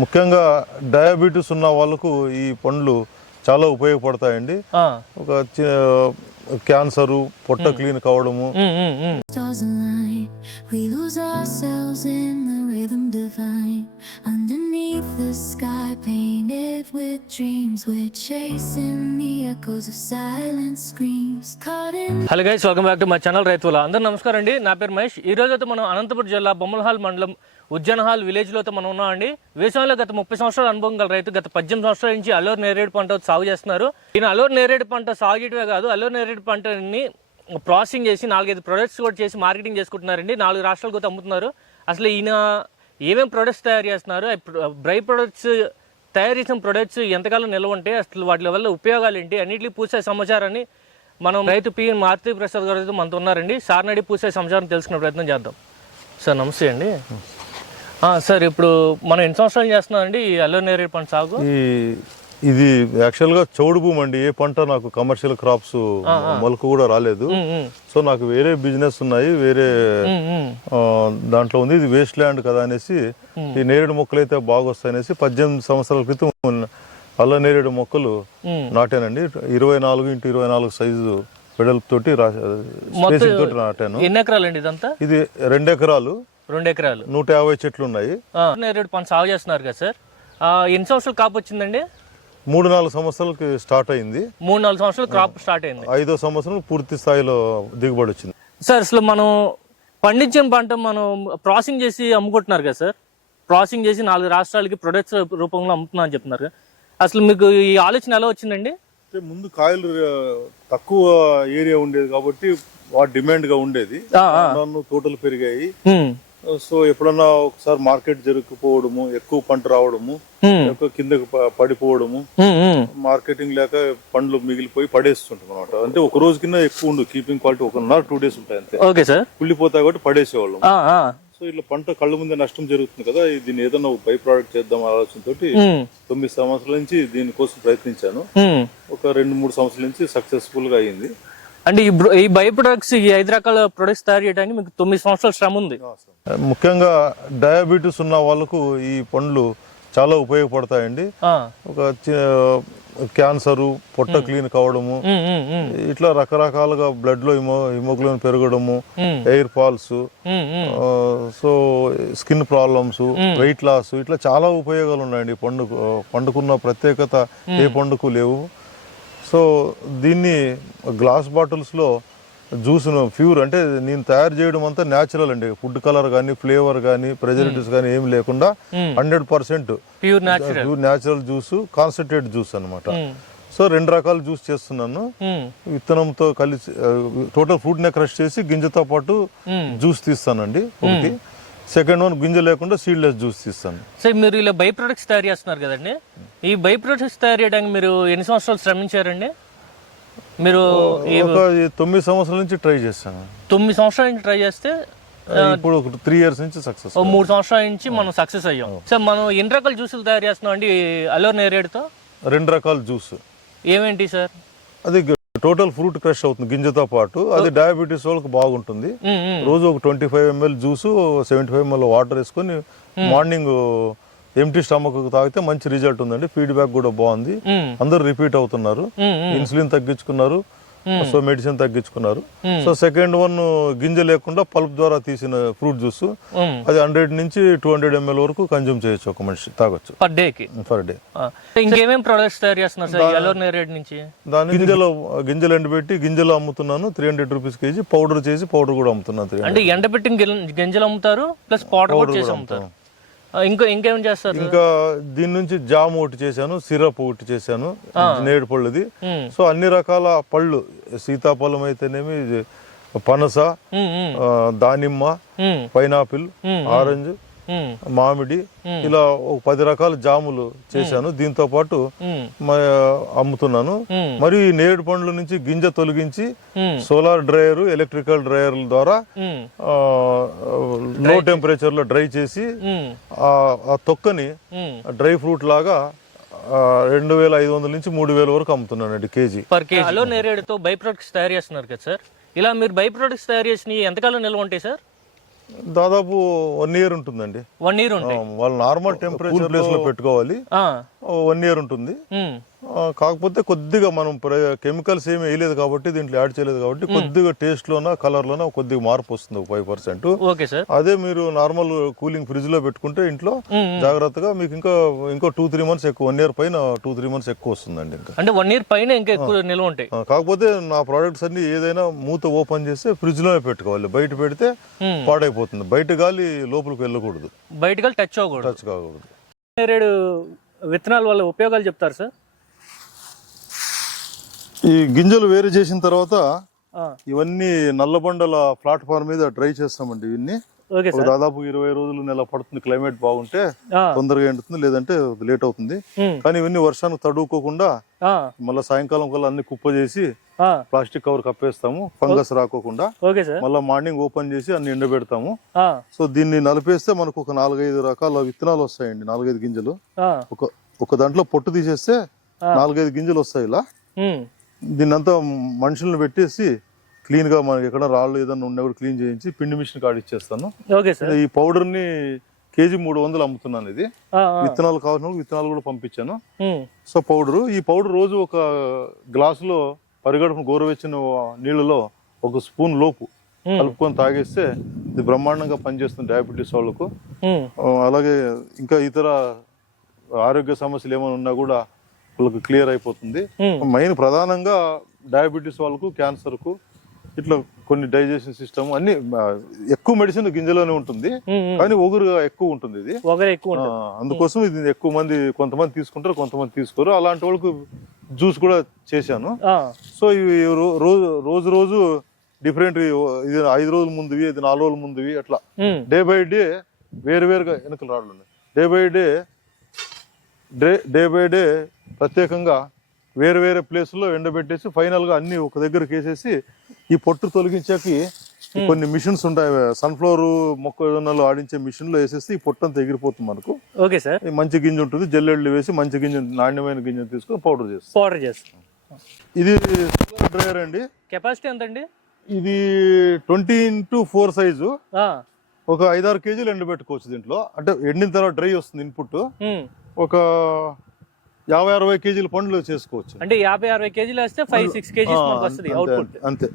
ముఖ్యంగా డయాబెటీస్ ఉన్న వాళ్ళకు ఈ పండ్లు చాలా ఉపయోగపడతాయండి. ఒక క్యాన్సర్ పొట్ట క్లీన్ కావడము. Hello guys welcome back to my channel రైతుల అందరూ నమస్కారం అండి. నా పేరు మహేష్. ఈ రోజు అయితే మనం అనంతపురం జిల్లా బొమ్మలహాల్ మండలం ఉజ్జనహాల్ విలేజ్లో అయితే మనం ఉన్నామండి. వ్యవసాయంలో గత ముప్పై సంవత్సరాల అనుభవం గల రైతు గత పద్దెనిమిది సంవత్సరాల నుంచి అల్లూరు నేరేడు పంట సాగు చేస్తున్నారు. ఈయన అల్లూరు నేరేడు పంట సాగు చేయడమే కాదు అల్లూరు నేరేడు పంటని ప్రాసెసింగ్ చేసి నాలుగైదు ప్రొడక్ట్స్ కూడా చేసి మార్కెటింగ్ చేసుకుంటున్నారండి. నాలుగు రాష్ట్రాలకు అమ్ముతున్నారు. అసలు ఈయన ఏమేమి ప్రొడక్ట్స్ తయారు చేస్తున్నారు? బ్రై ప్రొడక్ట్స్ తయారు చేసిన ప్రొడక్ట్స్ ఎంతకాలం నిల్వ ఉంటాయి అసలు వాటి వల్ల ఉపయోగాలు ఏంటి? అన్నింటినీ పూసే సమాచారాన్ని మనం రైతు పి. మారుతి ప్రసాద్ గారు మనతో ఉన్నారండి. సార్ నడి పూసే సమాచారం తెలుసుకునే ప్రయత్నం చేద్దాం. సార్ నమస్తే అండి. సార్ ఇప్పుడు మనం ఎన్ని సంవత్సరాలు చేస్తున్నామండి ఈ అల్లో నేరేడు పంట సాగు? ఈ ఇది యాక్చువల్గా చౌడు భూమి అండి. ఏ పంట నాకు కమర్షియల్ క్రాప్స్ మొలక కూడా రాలేదు. సో నాకు వేరే బిజినెస్ ఉన్నాయి. వేరే దాంట్లో ఉంది. ఇది వేస్ట్ ల్యాండ్ కదా అనేసి ఈ నేరేడు మొక్కలు అయితే బాగా వస్తాయనేసి పద్దెనిమిది సంవత్సరాల క్రితం అల్ల నేరేడు మొక్కలు. నాటానండి. ఇరవై నాలుగు ఇంటూ ఇరవై నాలుగు సైజు వెడల్పుతోటి స్పేసింగ్ తోటి నాటాను. ఎన్ని ఎకరాలండి ఇదంతా? ఇది రెండు ఎకరాలు. రెండు ఎకరాలు. నూట యాభై చెట్లు ఉన్నాయి. నేరేడు పంట సాగు చేస్తున్నారు కదా సార్. ఆ, ఎన్ని సంవత్సరాలు కాపు వచ్చిందండి? మూడు నాలుగు సంవత్సరాలకి స్టార్ట్ అయింది. మూడు నాలుగు సంవత్సరాలు క్రాప్ స్టార్ట్ అయింది. ఐదో సంవత్సరం పూర్తి స్థాయిలో దిగుబడి వచ్చింది. సార్ అసలు మనం పండించిన పంట మనం ప్రాసెసింగ్ చేసి అమ్ముకుంటున్నారు కదా సార్? ప్రాసెసింగ్ చేసి నాలుగు రాష్ట్రాలకి ప్రొడక్ట్స్ రూపంలో అమ్ముతున్నా అని చెప్తున్నారు కదా. అసలు మీకు ఈ ఆలోచన ఎలా వచ్చిందండి? అంటే ముందు కాయలు తక్కువ ఏరియా ఉండేది కాబట్టి వాటి డిమాండ్గా ఉండేది తోటలు పెరిగాయి. సో ఎప్పుడన్నా ఒకసారి మార్కెట్ జరుపుకోవడము ఎక్కువ పంట రావడము ఎక్కువ కిందకి పడిపోవడము. మార్కెటింగ్ లేక పండ్లు మిగిలిపోయి పడేస్తుంటాం అనమాట అంటే ఒక రోజు కింద ఎక్కువ ఉండు కీపింగ్ క్వాలిటీ ఒక టూ డేస్ ఉంటాయి అంతే. Okay sir. కుళ్ళిపోతాయి కాబట్టి పడేసేవాళ్ళం. సో ఇట్లా పంట కళ్ళ ముందే నష్టం జరుగుతుంది కదా దీన్ని ఏదైనా బై ప్రోడక్ట్ చేద్దాం ఆలోచనతోటి ఉమ్, తొమ్మిది సంవత్సరాల నుంచి దీనికోసం ప్రయత్నించాను. ఒక రెండు మూడు సంవత్సరాల నుంచి సక్సెస్ఫుల్గా అయింది. అంటే ఈ ఈ బై ప్రొడక్ట్స్ ఈ ఐదు రకాల ప్రొడక్ట్స్ తయారు చేయడానికి మీకు తొమ్మిది సంవత్సరాల శ్రమ ఉంది. ముఖ్యంగా డయాబెటీస్ ఉన్న వాళ్ళకు ఈ పండ్లు చాలా ఉపయోగపడతాయండి. ఒక క్యాన్సరు పొట్ట క్లీన్ కావడము ఇట్లా రకరకాలుగా బ్లడ్లో హిమో హిమోగ్లోబిన్ పెరగడము. Hair falls. So skin problems weight loss ఇట్లా చాలా ఉపయోగాలు ఉన్నాయండి పండుగ పండుకున్న ప్రత్యేకత ఏ పండుకు లేవు. సో దీన్ని గ్లాస్ బాటిల్స్లో జ్యూస్ ప్యూర్ అంటే నేను తయారు చేయడం అంతా న్యాచురల్ అండి. ఫుడ్ కలర్ కానీ ఫ్లేవర్ కానీ ప్రెజర్వేటివ్స్ కానీ ఏం లేకుండా hundred percent pure natural juice concentrate juice అన్నమాట. ఉమ్, సో రెండు రకాల జ్యూస్ చేస్తున్నాను. విత్తనంతో కలిసి టోటల్ ఫ్రూట్ నే క్రష్ చేసి గింజతో పాటు. జ్యూస్ తీస్తానండి ఒకటి. సెకండ్ వన్ గింజ లేకుండా సీడ్లెస్ జ్యూస్ తీస్తాను. సార్ మీరు ఇలా బై ప్రొడక్ట్స్ తయారు చేస్తున్నారు కదండి. ఈ బై ప్రొడక్ట్స్ తయారు చేయడానికి మీరు ఎన్ని సంవత్సరాలు శ్రమించారండి? మీరు తొమ్మిది సంవత్సరాల నుంచి ట్రై చేస్తాను తొమ్మిది సంవత్సరాల నుంచి ట్రై చేస్తే ఇప్పుడు ఒక త్రీ ఇయర్స్ నుంచి సక్సెస్ మూడు సంవత్సరాల నుంచి మనం సక్సెస్ అయ్యాం. సార్ మనం ఎన్ని రకాల జ్యూసులు తయారు చేస్తున్నాం అండి అలోర్ నేరేడ్తో రెండు రకాల జ్యూస్. ఏమేంటి సార్? అది టోటల్ ఫ్రూట్ క్రష్ అవుతుంది గింజతో పాటు. అది డయాబెటీస్ వాళ్ళకి బాగుంటుంది. రోజు ఒక twenty five ML juice seventy five ML water వేసుకొని మార్నింగ్ ఎంటీ స్టమక్ తాగితే మంచి రిజల్ట్ ఉందండి. ఫీడ్బ్యాక్ కూడా బాగుంది. అందరు రిపీట్ అవుతున్నారు. ఇన్సులిన్ తగ్గించుకున్నారు. సో మెడిసిన్ తగ్గించుకున్నారు. సో సెకండ్ వన్ గింజ లేకుండా పల్ప్ ద్వారా తీసిన ఫ్రూట్ జ్యూస్. అది హండ్రెడ్ నుంచి టూ హండ్రెడ్ ఎంఎల్ వరకు కన్జ్యూమ్ చేయొచ్చు ఒక మనిషి తాగొచ్చు. పర్ డేకి? Per day. ఇంకేమేం ప్రొడక్ట్స్ తయారు చేస్తున్నారు సార్? అలోర్ నేరేడ్ నుంచి? దాని గింజలో గింజలు ఎండబెట్టి గింజలు అమ్ముతున్నాను. Three hundred rupees KG. Powder చేసి పౌడర్ కూడా అమ్ముతున్నాను అంటే ఎండబెట్టిన గింజలు అమ్ముతారు ప్లస్ పౌడర్ కూడా చేసి అమ్ముతారు. ఇంకా ఇంకేం చేస్తారు? ఇంకా దీని నుంచి జామ్ ఒకటి చేశాను సిరప్ ఒకటి చేశాను నేడు పళ్ళుది. సో అన్ని రకాల పళ్ళు సీతాఫలం అయితేనేమి పనస దానిమ్మ పైనాపిల్ ఆరెంజ్ మామిడి ఇలా ఒక పది రకాల జాములు చేశాను. దీంతో పాటు అమ్ముతున్నాను. మరియు ఈ నేరేడు పండ్ల నుంచి గింజ తొలగించి సోలార్ డ్రైయర్ ఎలక్ట్రికల్ డ్రైయర్ల ద్వారా లో టెంపరేచర్లో డ్రై చేసి ఆ ఆ తొక్కని. డ్రై ఫ్రూట్ లాగా ఆ, రెండు వేల ఐదు వందల నుంచి మూడు వేల వరకు అమ్ముతున్నానండి కేజీ. Per KG. అలో నేరేడుతో బై ప్రొడక్ట్స్ తయారు చేస్తున్నారు కదా సార్. ఇలా మీరు బై ప్రొడక్ట్స్ తయారు చేసినవి ఎంతకాలం నిల్వ ఉంటాయి సార్? దాదాపు వన్ ఇయర్ ఉంటుందండి. వన్ ఇయర్ ఉంటాయి వాళ్ళు నార్మల్ టెంపరేచర్ ప్లేస్లో పెట్టుకోవాలి. ఆ, వన్ ఇయర్ ఉంటుంది. కాకపోతే కొద్దిగా మనం కెమికల్స్ ఏమి వేయలేదు కాబట్టి దీంట్లో యాడ్ చేయలేదు కాబట్టి కొద్దిగా టేస్ట్ లోన కలర్ లోన కొద్దిగా మార్పు వస్తుంది ఒక ఫైవ్ పర్సెంట్ అదే మీరు నార్మల్ కూలింగ్ ఫ్రిడ్జ్లో పెట్టుకుంటే ఇంట్లో జాగ్రత్తగా మీకు ఇంకా ఇంకో టూ త్రీ మంత్స్ ఎక్కువ వన్ ఇయర్ పైన టూ త్రీ మంత్స్ ఎక్కువ వస్తుందండి ఇంకా. అంటే వన్ ఇయర్ పైన ఇంకా ఎక్కువ నిల్వ ఉంటాయి. కాకపోతే నా ప్రోడక్ట్స్ అన్ని ఏదైనా మూత ఓపెన్ చేస్తే ఫ్రిడ్జ్లోనే పెట్టుకోవాలి. బయట పెడితే. పాడైపోతుంది. బయట గాలి లోపలికి వెళ్ళకూడదు. బయటకు టచ్ అవ్వకూడదు. టచ్ కాకూడదు. విత్తనాల వల్ల ఉపయోగాలు చెప్తారు సార్? ఈ గింజలు వేరు చేసిన తర్వాత ఇవన్నీ నల్లబండల ప్లాట్ఫామ్ మీద డ్రై చేస్తామండి ఇవన్నీ. దాదాపు ఇరవై రోజులు నెల పడుతుంది క్లైమేట్ బాగుంటే తొందరగా ఎండుతుంది లేదంటే లేట్ అవుతుంది. కానీ ఇవన్నీ వర్షానికి తడువుకోకుండా ఆ, మళ్ళీ సాయంకాలం కల్లా అన్ని కుప్ప చేసి ప్లాస్టిక్ కవర్ కప్పేస్తాము ఫంగస్ రాకోకుండా. మళ్ళీ మార్నింగ్ ఓపెన్ చేసి అన్ని ఎండబెడతాము. సో దీన్ని నలిపేస్తే మనకు ఒక నాలుగైదు రకాల విత్తనాలు వస్తాయండి నాలుగైదు గింజలు. ఒక ఒక దాంట్లో పొట్టు తీసేస్తే నాలుగైదు గింజలు వస్తాయి ఇలా. దీన్నంతా మనుషులను పెట్టేసి క్లీన్గా మనకి ఎక్కడ రాళ్ళు ఏదైనా ఉన్నా కూడా క్లీన్ చేయించి పిండి మిషన్ కాడ ఇచ్చేస్తాను. Okay sir. ఈ పౌడర్ని కేజీ మూడు వందలు అమ్ముతున్నాను ఇది. విత్తనాలు కావాల్సిన విత్తనాలు కూడా పంపించాను. సో పౌడర్ ఈ పౌడర్ రోజు ఒక గ్లాసులో పరిగడుపు గోరువెచ్చిన నీళ్ళలో ఒక స్పూన్ లోపు. కలుపుకొని తాగేస్తే ఇది బ్రహ్మాండంగా పనిచేస్తుంది డయాబెటీస్ వాళ్ళకు. అలాగే ఇంకా ఇతర ఆరోగ్య సమస్యలు ఏమైనా ఉన్నా కూడా వాళ్ళకి క్లియర్ అయిపోతుంది. మెయిన్ ప్రధానంగా డయాబెటీస్ వాళ్ళకు క్యాన్సర్కు ఇట్లా కొన్ని డైజెషన్ సిస్టమ్ అన్ని ఎక్కువ మెడిసిన్ గింజలోనే ఉంటుంది. కానీ ఒగురుగా ఎక్కువ ఉంటుంది ఇది. ఎక్కువ అందుకోసం ఇది ఎక్కువ మంది కొంతమంది తీసుకుంటారు కొంతమంది తీసుకోరు. అలాంటి వాళ్ళకు జ్యూస్ కూడా చేశాను. సో ఇవి రోజు రోజు రోజు డిఫరెంట్ ఇది ఐదు రోజుల ముందువి ఇది నాలుగు రోజుల ముందువి అట్లా. డే బై డే వేరు వేరుగా వెనకలు రాళ్ళు day by day day day by day ప్రత్యేకంగా వేరే వేరే ప్లేస్లో ఎండబెట్టేసి ఫైనల్గా అన్ని ఒక దగ్గరకు వేసేసి ఈ పొట్టు తొలగించాకి కొన్ని మిషన్స్ ఉంటాయి. సన్ఫ్లవర్ మొక్కజొన్నలు ఆడించే మిషన్లో వేసేసి ఈ పొట్టు అంతా ఎగిరిపోతుంది మనకు. Okay sir. మంచి గింజ ఉంటుంది. జల్లెళ్ళు వేసి మంచి గింజ నాణ్యమైన గింజను తీసుకొని పౌడర్ చేస్తాం. పౌడర్ చేస్తాం. ఇది డ్రైయర్ అండి. కెపాసిటీ ఎంత అండి ఇది ట్వంటీ ఇంటూ ఫోర్ సైజు. ఒక ఐదారు కేజీలు ఎండబెట్టుకోవచ్చు దీంట్లో. అంటే ఎండిన తర్వాత డ్రై వస్తుంది ఇన్పుట్. ఒక యాభై అరవై కేజీల పండ్లు చేసుకోవచ్చు. అంటే యాభై అరవై కేజీలు వేస్తే ఫైవ్ సిక్స్ కేజీస్ వస్తుంది అంతే, అవుట్పుట్ అంతే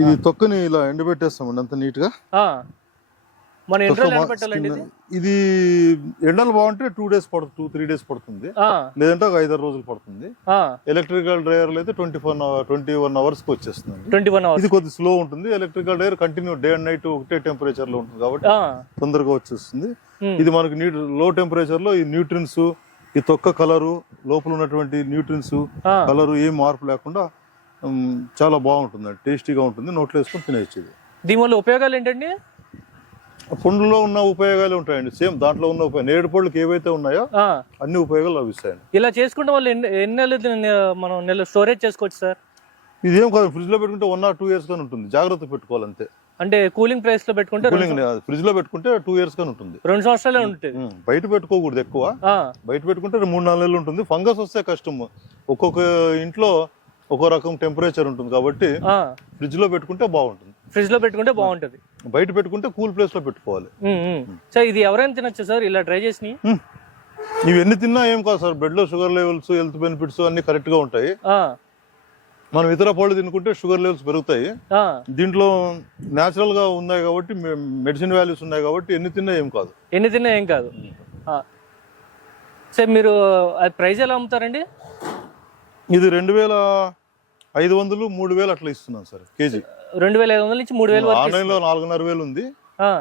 ఇది తొక్కని ఇలా ఎండబెట్టేస్తామండి అంత నీట్గా మన ఇది? ఎండలు బాగుంటే టూ డేస్ పడుతుంది టూ త్రీ డేస్ పడుతుంది. లేదంటే ఒక ఐదారు రోజులు పడుతుంది. ఎలక్ట్రికల్ డ్రైవర్లు అయితే ట్వంటీ ఫోర్ ట్వంటీ వన్ అవర్స్కి వచ్చేస్తుంది ట్వంటీ వన్ అవర్స్ ఇది కొద్ది స్లో ఉంటుంది. Electrical driver continue day and night ఒకటే టెంపరేచర్లో ఉంటుంది కాబట్టి తొందరగా వచ్చేస్తుంది. ఇది మనకి నీ లో టెంపరేచర్లో ఈ న్యూట్రిన్స్ ఈ తొక్క కలరు లోపల ఉన్నటువంటి న్యూట్రిన్స్. కలరు ఏం మార్పు లేకుండా చాలా బాగుంటుంది. టేస్టీగా ఉంటుంది. నోట్లో వేసుకొని ఇది దీనివల్ల ఉపయోగాలు ఏంటండి? పండ్లలో ఉన్న ఉపయోగాలు ఉంటాయండి. సేమ్ దాంట్లో ఉన్న ఉపయోగం నేరేడు పళ్ళకి ఏవైతే ఉన్నాయో అన్ని ఉపయోగాలు లభిస్తాయండి. ఇలా చేసుకుంటే వాళ్ళు ఎన్ని నెలలు మనం నెల స్టోరేజ్ చేసుకోవచ్చు సార్? ఇది ఏం కాదు. ఫ్రిడ్జ్లో పెట్టుకుంటే వన్ ఆర్ టూ ఇయర్స్ కానీ ఉంటుంది. జాగ్రత్త పెట్టుకోవాలి అంతే అంటే కూలింగ్ ప్రైస్లో పెట్టుకుంటే కూలింగ్ ఫ్రిడ్జ్లో పెట్టుకుంటే టూ ఇయర్స్ కానీ ఉంటుంది. రెండు సంవత్సరాలే ఉంటుంది. బయట పెట్టుకోకూడదు ఎక్కువ. బయట పెట్టుకుంటే మూడు నాలుగు నెలలు ఉంటుంది. ఫంగస్ వస్తే కష్టం. ఒక్కొక్క ఇంట్లో ఒక్కో రకం టెంపరేచర్ ఉంటుంది కాబట్టి ఆ, ఫ్రిడ్జ్లో పెట్టుకుంటే బాగుంటుంది. ఫ్రిడ్జ్లో పెట్టుకుంటే బాగుంటది. బయట పెట్టుకుంటే కూల్ ప్లేస్లో పెట్టుకోవాలి. సార్ ఇది ఎవరైనా తినొచ్చు సార్? ఇలా ట్రై చేసి హ్మ్. ఇవి ఎన్ని తిన్నా ఏం కాదు సార్. బ్లడ్లో షుగర్ లెవెల్స్ హెల్త్ బెనిఫిట్స్ అన్ని కరెక్ట్గా ఉంటాయి. మనం ఇతర పళ్ళు తినుకుంటే షుగర్ లెవెల్స్ పెరుగుతాయి. దీంట్లో న్యాచురల్గా ఉన్నాయి కాబట్టి మెడిసిన్ వాల్యూస్ ఉన్నాయి కాబట్టి ఎన్ని తిన్నా ఏం కాదు. ఎన్ని తిన్నా ఏం కాదు. సార్ మీరు అది ప్రైస్ ఎలా అమ్ముతారండి? ఇది రెండు వేల ఐదు వందలు మూడు వేలు అట్లా ఇస్తున్నాం సార్ కేజీ. రెండు వేల ఐదు వందల నుంచి మూడు వేల ఆన్లైన్లో నాలుగున్నర వేలు ఉంది.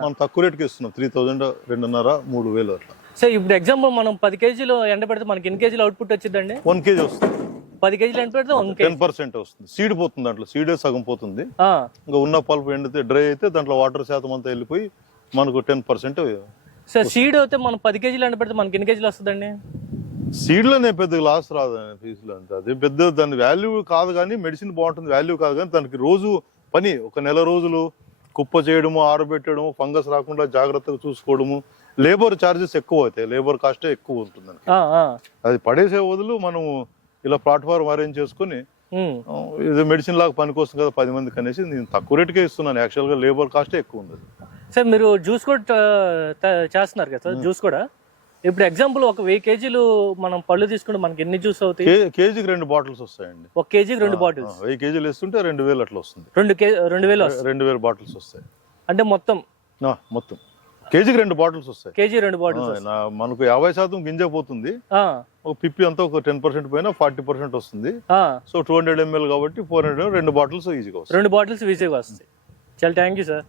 మనం తక్కువ రేట్కి ఇస్తున్నాం త్రీ థౌజండ్ రెండున్నర మూడు వేలు అట్లా. సార్ ఇప్పుడు ఎగ్జాంపుల్ మనం పది కేజీలు ఎండ పెడితే మనకి ఎన్ని కేజీలు అవుట్పుట్ వచ్చిందండి వన్ కేజీ వస్తుంది. పది కేజీలు ఎండ పెడితే టెన్ పర్సెంట్ వస్తుంది. సీడ్ పోతుంది దాంట్లో. సీడే సగం పోతుంది. ఇంకా ఉన్న పల్పు ఎండితే డ్రై అయితే దాంట్లో వాటర్ శాతం అంతా వెళ్ళిపోయి మనకు టెన్ పర్సెంట్ సార్ సీడ్ అయితే మనం పది కేజీలు ఎండ పెడితే మనకి ఎన్ని కేజీలు వస్తుందండి? సీడ్లోనే పెద్ద లాస్ రాదు ఫీజులో అంతే. అది పెద్ద దాని వాల్యూ కాదు కానీ మెడిసిన్ బాగుంటుంది వాల్యూ కాదు కానీ దానికి రోజు పని ఒక నెల రోజులు కుప్ప చేయడము ఆరబెట్టడము ఫంగస్ రాకుండా జాగ్రత్తగా చూసుకోవడము లేబర్ ఛార్జెస్ ఎక్కువ అవుతాయి. లేబర్ కాస్టే ఎక్కువ ఉంటుంది ఆ, ఆ. అది పడేసే వదులు మనం ఇలా ప్లాట్ఫామ్ అరేంజ్ చేసుకొని ఇది మెడిసిన్ లాగా పనికొస్తుంది కదా పది మందికి అనేసి నేను తక్కువ రేటుకే ఇస్తున్నాను. యాక్చువల్గా లేబర్ కాస్టే ఎక్కువ ఉంది సార్ మీరు జ్యూస్ కూడా చేస్తున్నారు కదా సార్? జ్యూస్ కూడా? ఇప్పుడు ఎగ్జాంపుల్ ఒక వెయ్యి కేజీలు మనం పళ్ళు తీసుకుంటే మనకి ఎన్ని జ్యూస్ అవుతాయి? కేజీకి రెండు బాటిల్స్ వస్తాయండి. ఒక కేజీకి రెండు బాటిల్స్ వెయ్యి కేజీలు వేస్తుంటే రెండు వేలు అట్లా వస్తుంది. రెండు రెండు వేలు రెండు వేల బాటిల్స్ వస్తాయి. అంటే మొత్తం? మొత్తం. కేజీకి రెండు బాటిల్స్ వస్తాయి. కేజీ రెండు బాటిల్స్ మనకు యాభై శాతం గింజ పోతుంది. ఒక పిప్పి అంతా ఒక టెన్ పర్సెంట్ పోయినా ఫార్టీ పర్సెంట్ వస్తుంది. సో టూ హండ్రెడ్ ఎంఎల్ కాబట్టి ఫోర్ హండ్రెడ్ రెండు బాటిల్స్ ఈజీగా వస్తాయి. రెండు బాటిల్స్ వీసీగా వస్తాయి. చాలా థ్యాంక్ యూ సార్.